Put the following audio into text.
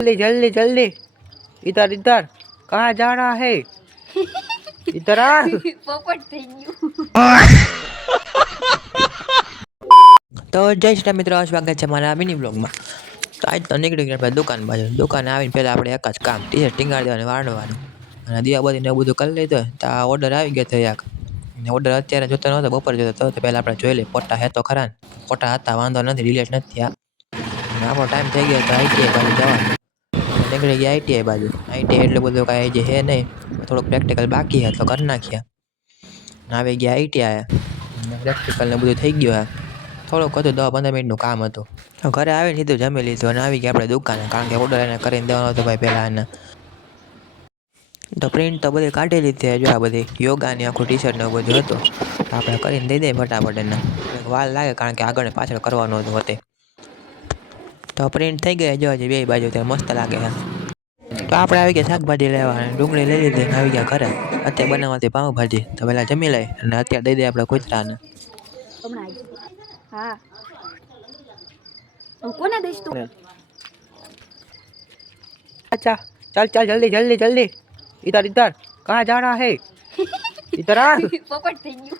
जल्दी जल्दी जल्दी, इधर इधर, कहाँ जा रहा है? इधर आ। પોપટ થઈ ગયું। તો જય શ્રી મિત્રો, સ્વાગત છે મારા મિની બ્લોગમાં। તો આજ તો નીકળી ગયા આપણે દુકાન બાજુ। દુકાને આવીને પહેલાં આપણે એક જ કામ ટી-શર્ટ ટીંગાડી દેવાનું, વાળવાનું અને દિવાબત્તીને એવું બધું કરી લીધું। તો આ ઓર્ડર આવી ગયો હતો એક, ને ઓર્ડર અત્યારે જોતો નહોતો, બપોર જોતો તો પહેલાં આપણે જોઈ લઈએ ફોટા હે તો ખરા ને। ફોટા હતા, વાંધો નથી, ડિલીટ નથી થયા। અને આપણો ટાઈમ થઈ ગયો તો આઈટીઆઈ બાજુ જવાનું। નીકળી ગયા આઈટીઆઈ બાજુ। આઈટીઆઈ એટલું બધું કાંઈ જે હે નહીં, થોડુંક પ્રેક્ટિકલ બાકી હે તો કરી નાખ્યા। આવી ગયા આઈટીઆઈ, પ્રેક્ટિકલ ને બધું થઈ ગયું હે। થોડુંક હતું, 10-15 મિનિટનું કામ હતું। તો ઘરે આવીને સીધું જમી લીધું અને આવી ગયા આપણે દુકાને, કારણ કે ઓર્ડર એને કરીને દેવાનો હતો ભાઈ પહેલાં એને। તો પ્રિન્ટ તો બધી કાઢી લીધી, જો આ બધી યોગાની આખું ટી-શર્ટ ને એવું બધું હતું, તો આપણે કરીને દઈ દઈએ ફટાફટ એને। વાર લાગે કારણ કે આગળ પાછળ કરવાનું હતું હોતે। તો પ્રિન્ટ થઈ ગઈ જો હજી બે બાજુ, ત્યાં મસ્ત લાગે છે। તો આપણે આવી ગયા શાકભાજી લેવા અને ડુંગળી લઈ લીધી અને આવી ગયા ઘરે। અત્યારે બનાવવાથી પાઉંભાજી, તો પહેલાં જમી લઈ અને અત્યારે દઈ દઈએ આપણે કૂતરાને। હમણાં હા હું કોને દઈશ તું? अच्छा, चल चल जल्दी जल्दी जल्दी, इधर इधर, कहाँ जा रहा है? इधर आ। પોપટ થઈ ગયું।